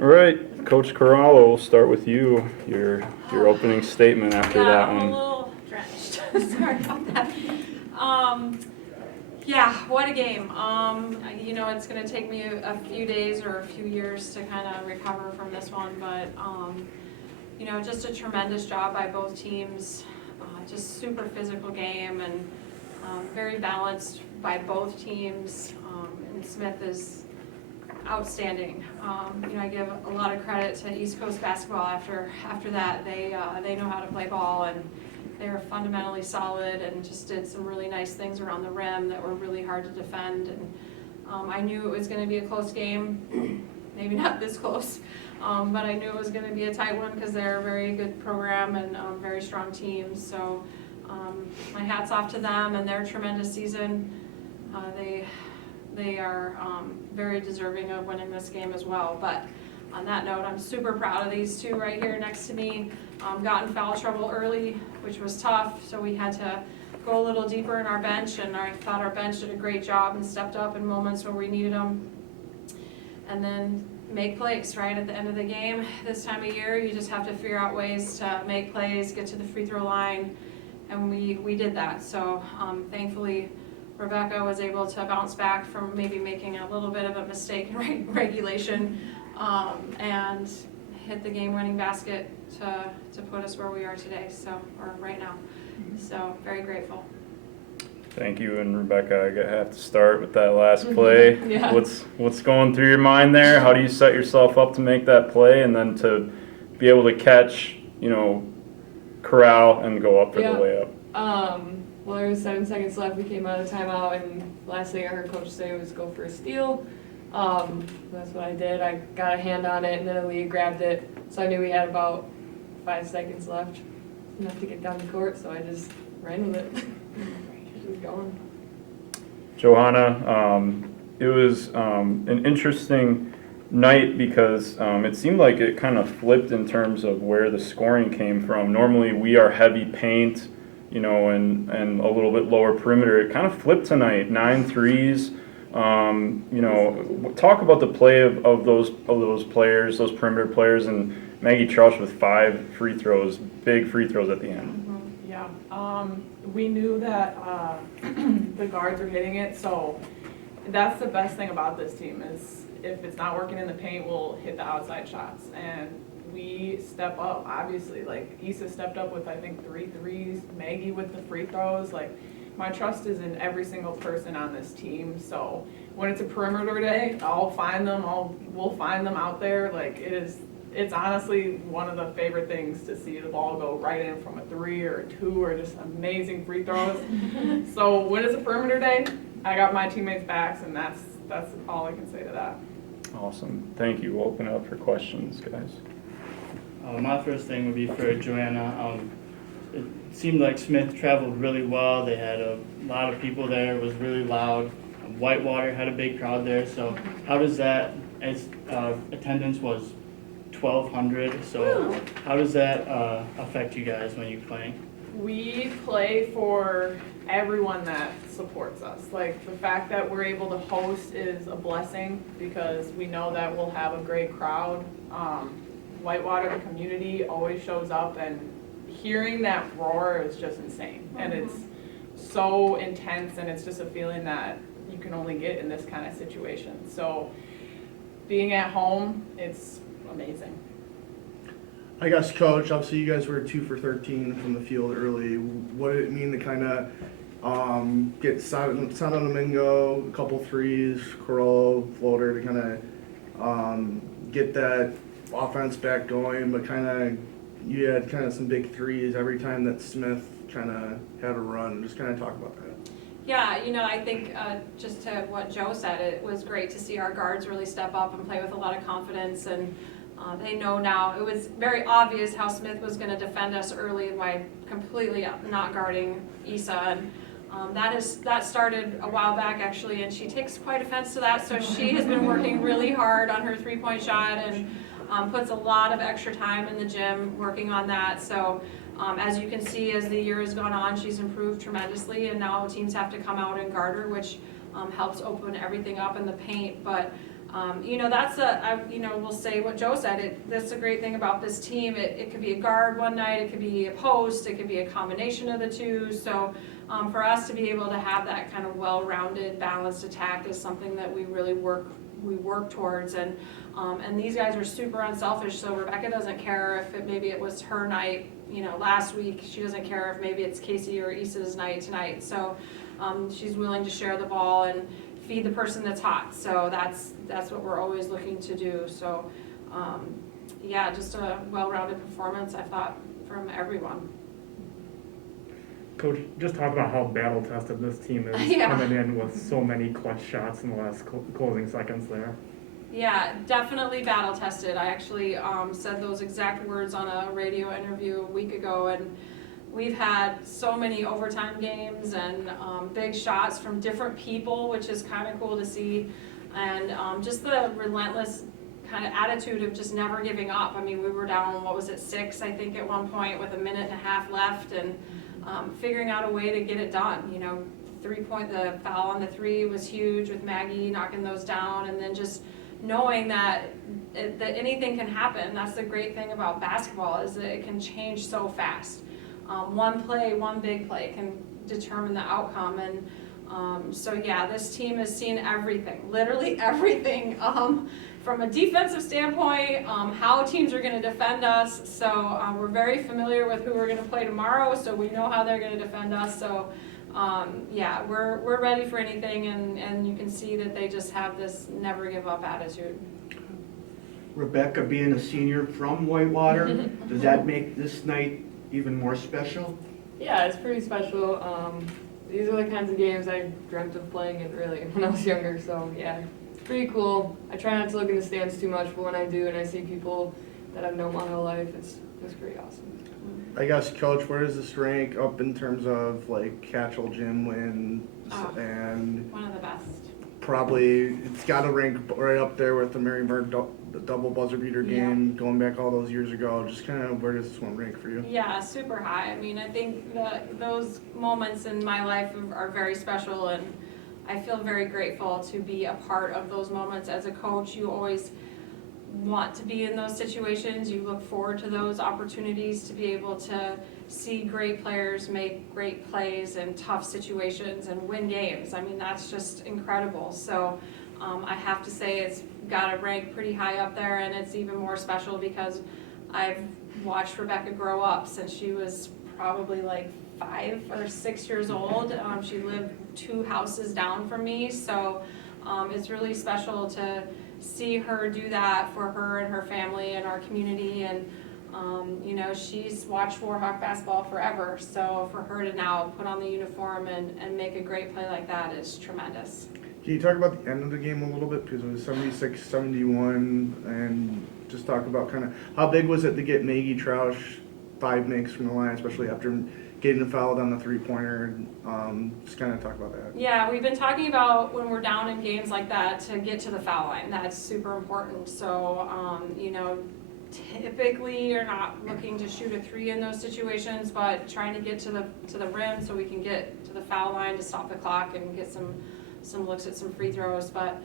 All right, Coach Carollo, we'll start with you. Your opening statement after that one. I'm a little drenched. Sorry about that. Yeah, what a game. It's going to take me a few days or a few years to kind of recover from this one, but just a tremendous job by both teams. Just super physical game and very balanced by both teams. And Smith is outstanding. I give a lot of credit to East Coast basketball after that. They know how to play ball, and they were fundamentally solid and just did some really nice things around the rim that were really hard to defend. And I knew it was going to be a close game, maybe not this close, but I knew it was going to be a tight one because they're a very good program and very strong team. So my hat's off to them and their tremendous season. They are very deserving of winning this game as well. But on that note, I'm super proud of these two right here next to me. Got in foul trouble early, which was tough, so we had to go a little deeper in our bench, and I thought our bench did a great job and stepped up in moments where we needed them. And then make plays, right, at the end of the game. This time of year, you just have to figure out ways to make plays, get to the free throw line, and we did that. So thankfully, Rebekah was able to bounce back from maybe making a little bit of a mistake in regulation and hit the game-winning basket to put us where we are today, or right now. So very grateful. Thank you, and Rebekah, I have to start with that last play. Yeah. What's going through your mind there? How do you set yourself up to make that play, and then to be able to catch, corral and go up for the layup? Well, there was 7 seconds left. We came out of timeout, and last thing I heard Coach say was go for a steal. That's what I did. I got a hand on it, and then Aaliyah grabbed it, so I knew we had about 5 seconds left, enough to get down the court, so I just ran with it. Just going. Johanna, it was an interesting night because it seemed like it kind of flipped in terms of where the scoring came from. Normally we are heavy paint, and a little bit lower perimeter. It kind of flipped tonight, 9 threes. Talk about the play of those players, those perimeter players, and Maggie Trush with 5 free throws, big free throws at the end. Yeah, we knew that the guards were hitting it, so that's the best thing about this team is if it's not working in the paint, we'll hit the outside shots. And we step up, obviously. Like, Issa stepped up with, I think, 3 threes, Maggie with the free throws. Like, my trust is in every single person on this team. So when it's a perimeter day, I'll find them. We'll find them out there. Like, it's honestly one of the favorite things to see the ball go right in from a 3 or a 2 or just amazing free throws. So when it's a perimeter day, I got my teammates' backs, and that's all I can say to that. Awesome. Thank you. We'll open it up for questions, guys. My first thing would be for Johanna. It seemed like Smith traveled really well. They had a lot of people there. It was really loud. Whitewater had a big crowd there. So how does that, attendance was 1,200. So how does that affect you guys when you're playing? We play for everyone that supports us. Like, the fact that we're able to host is a blessing because we know that we'll have a great crowd. Whitewater, the community, always shows up, and hearing that roar is just insane. And it's so intense, and it's just a feeling that you can only get in this kind of situation. So being at home, it's amazing. I guess, Coach, obviously you guys were 2 for 13 from the field early. What did it mean to kind of get San Domingo, a couple threes, Carollo, floater, to kind of get that offense back going, but you had kind of some big threes every time that Smith kind of had a run. Just kind of talk about that. Yeah, I think just to what Joe said, it was great to see our guards really step up and play with a lot of confidence, and they know now. It was very obvious how Smith was going to defend us early by completely not guarding Issa, and that started a while back actually, and she takes quite offense to that, so she has been working really hard on her three-point shot and puts a lot of extra time in the gym working on that. So as you can see, as the year has gone on, she's improved tremendously, and now teams have to come out and guard her, which helps open everything up in the paint. But We'll say what Joe said, that's a great thing about this team. It could be a guard one night, it could be a post, it could be a combination of the two. So for us to be able to have that kind of well-rounded, balanced attack is something that we really work towards. And these guys are super unselfish, so Rebekah doesn't care if maybe it was her night, last week. She doesn't care if maybe it's Casey or Issa's night tonight. So she's willing to share the ball and feed the person that's hot. So that's what we're always looking to do. So just a well-rounded performance, I thought, from everyone. Coach, just talk about how battle-tested this team is, Yeah. coming in with so many clutch shots in the last closing seconds there. Yeah, definitely battle tested. I actually said those exact words on a radio interview a week ago, and we've had so many overtime games and big shots from different people, which is kind of cool to see, and just the relentless kind of attitude of just never giving up. I mean, we were down, 6, I think, at one point with a minute and a half left, and figuring out a way to get it done. The foul on the 3 was huge with Maggie knocking those down, and then just knowing that anything can happen. That's the great thing about basketball, is that it can change so fast. One big play can determine the outcome. And this team has seen everything, literally everything, from a defensive standpoint, how teams are going to defend us. So we're very familiar with who we're going to play tomorrow, so we know how they're going to defend us. So we're ready for anything, and you can see that they just have this never give up attitude. Rebekah, being a senior from Whitewater, does that make this night even more special? Yeah, it's pretty special. These are the kinds of games I dreamt of playing in really when I was younger, so yeah, it's pretty cool. I try not to look in the stands too much, but when I do and I see people that I've known my whole life, it's pretty awesome. I guess, Coach, where does this rank up in terms of like Kachel Gym wins and One of the best. probably it's got to rank right up there with the Maryburg the double buzzer beater game going back all those years ago. Just kind of where does this one rank for you? Yeah, super high. I mean, I think those moments in my life are very special, and I feel very grateful to be a part of those moments. As a coach, you always want to be in those situations. You look forward to those opportunities to be able to see great players make great plays in tough situations and win games. I mean, that's just incredible. So I have to say it's got to rank pretty high up there, and it's even more special because I've watched Rebekah grow up since she was probably like 5 or 6 years old. She lived 2 houses down from me, so it's really special to see her do that for her and her family and our community. And she's watched Warhawk basketball forever, so for her to now put on the uniform and make a great play like that is tremendous. Can you talk about the end of the game a little bit, because it was 76-71, and just talk about kind of how big was it to get Maggie Troush 5 makes from the line, especially after getting the foul on the 3-pointer. Just kind of talk about that. Yeah, we've been talking about when we're down in games like that to get to the foul line. That's super important. So, typically you're not looking to shoot a 3 in those situations, but trying to get to the rim so we can get to the foul line to stop the clock and get some looks at some free throws. But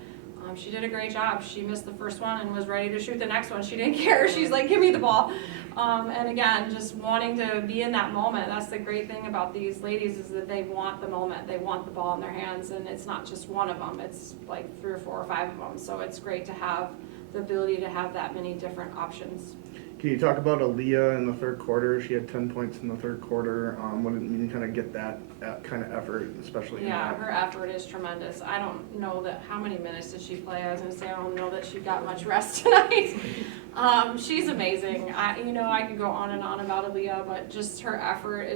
she did a great job. She missed the first one and was ready to shoot the next one. She didn't care. She's like, give me the ball. And again, just wanting to be in that moment. That's the great thing about these ladies, is that they want the moment. They want the ball in their hands, and it's not just one of them. It's like 3 or 4 or 5 of them. So it's great to have the ability to have that many different options. Can you talk about Aaliyah in the third quarter? She had 10 points in the third quarter. What did it mean to kind of get that kind of effort, especially Yeah, her effort is tremendous. I don't know how many minutes did she play. I was gonna say, I don't know that she got much rest tonight. She's amazing. I could go on and on about Aaliyah, but just her effort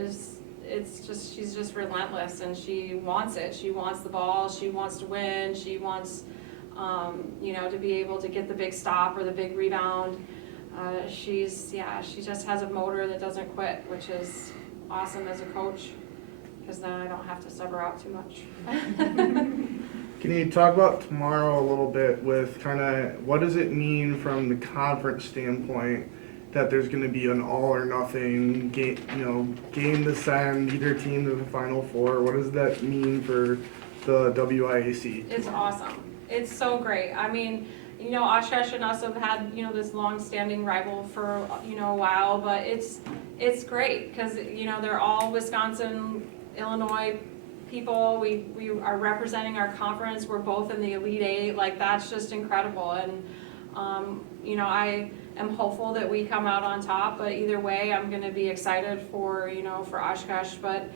she's just relentless, and she wants it. She wants the ball. She wants to win. She wants, to be able to get the big stop or the big rebound. She just has a motor that doesn't quit, which is awesome as a coach, because then I don't have to sub her out too much. Can you talk about tomorrow a little bit with kind of what does it mean from the conference standpoint that there's going to be an all or nothing game to send either team to the Final Four? What does that mean for the WIAC? It's awesome. It's so great. I mean, you know, Oshkosh and us have had, you know, this long-standing rival for, you know, a while, but it's great, because, you know, they're all Wisconsin, Illinois people. We are representing our conference. We're both in the Elite Eight. Like, that's just incredible. And, you know, I am hopeful that we come out on top, but either way, I'm gonna be excited for, you know, for Oshkosh. But,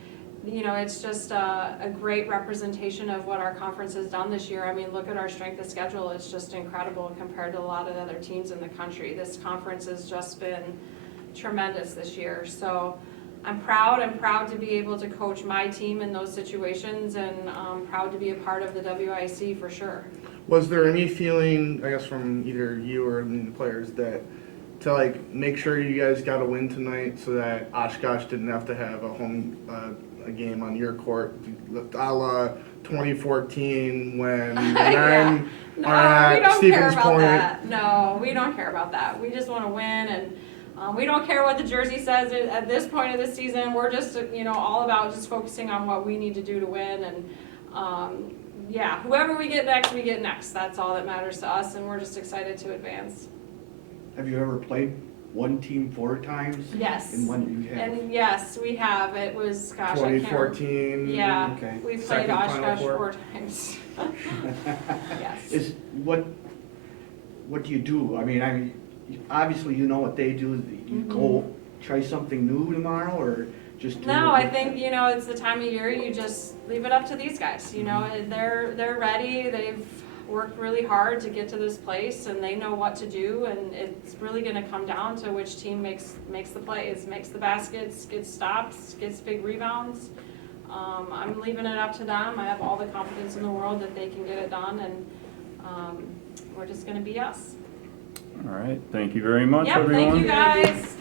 you know, it's just a great representation of what our conference has done this year. I mean, look at our strength of schedule. It's just incredible compared to a lot of other teams in the country. This conference has just been tremendous this year. So I'm proud to be able to coach my team in those situations, and proud to be a part of the WIC for sure. Was there any feeling, I guess, from either you or the players that to like make sure you guys got a win tonight so that Oshkosh didn't have to have a home a game on your court, a la 2014 when Yeah. men No, are at we don't care Stevens about Point? that. No, we don't care about that. We just want to win, and we don't care what the jersey says at this point of the season. We're just, you know, all about just focusing on what we need to do to win. And yeah, whoever we get next, we get next. That's all that matters to us, and we're just excited to advance. Have you ever played one team 4 times? Yes. And one you have? And yes, we have. It was, gosh, I can't remember. 2014. Yeah, Okay. we played Second Final Oshkosh Four. 4 times. Yes. Is, what do you do? I mean, obviously you know what they do. You go try something new tomorrow, or just do No, what I you- think, you know, it's the time of year, you just leave it up to these guys, you know, they're ready, they've worked really hard to get to this place, and they know what to do, and it's really gonna come down to which team makes the plays, makes the baskets, gets stops, gets big rebounds. I'm leaving it up to them. I have all the confidence in the world that they can get it done, and we're just gonna be us. All right, thank you very much, Yep, everyone. thank you guys.